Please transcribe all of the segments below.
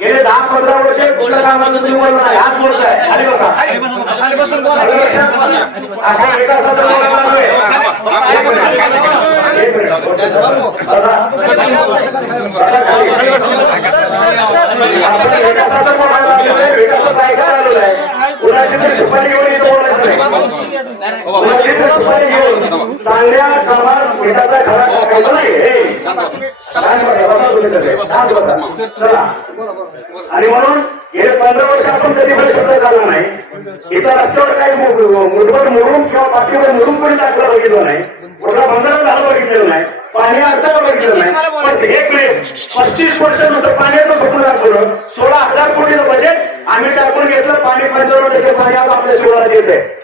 गेले दहा पंधरा वर्ष कुठल्या कामाचं तुम्ही बोलला नाही आज बोलताय खाली बसा खाली बसून बोला आता एका सत्र बोलायला आलोय. एक मिनिट. बसा. आपण एका बोलायला आलोय. एका ऐकायला आलेलो आहे. कुणाची तरी सुपारी घेऊन इथं बोलायचं नाही. कुणाची तरी सुपारी घेऊन चांगल्या कामात नाही. हे. सगळे. शांत बसा. चला. आणि म्हणून गेले पंधरा वर्ष आपण कधी पण शब्द काढला नाही. इथं रस्त्यावर काही मुठभर मोडून किंवा पाठीवर मोडून कोणी टाकलं बघितलं नाही. कुठला बंधारा झालं बघितलेलं नाही. पाणी अडथळा बघितलं नाही. एक मिनिट. पस्तीस वर्षानंतर पाण्याचं स्वप्न दाखवलं. सोळा हजार कोटीचं बजेट आम्ही टाकून घेतलं. पाणी पंच्याण्णव टक्के पाणी आज आपल्या शिवारात येत आहे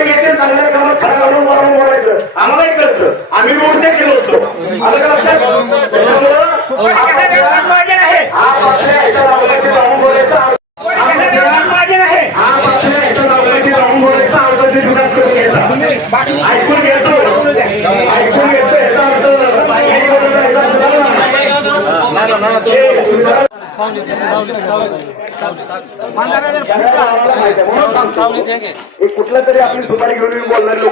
सुपारी घ्यायची चांगल्या कामात खडा घालून वरून बोलायचं आम्हालाही कळतं आम्ही रोड देखील असतो आलं का लक्षात त्याच्यामुळं हा पक्ष- हा पक्ष याच्या दावणीत राहून बोलायचा हा पक्ष हा पक्ष याच्या दावणीत राहून बोलायचा अर्थाची विकास करून घ्यायचा ऐकून घेतो ऐकून घेतो याचा अर्थ काही बदल करायचा असं झालं नाही. हे तुम्ही जरा- ज्याला आम्हाला माहिती आहे, म्हणून सांगतो. एक कुठलं तरी आपली सुपारी घेऊन बोलणारे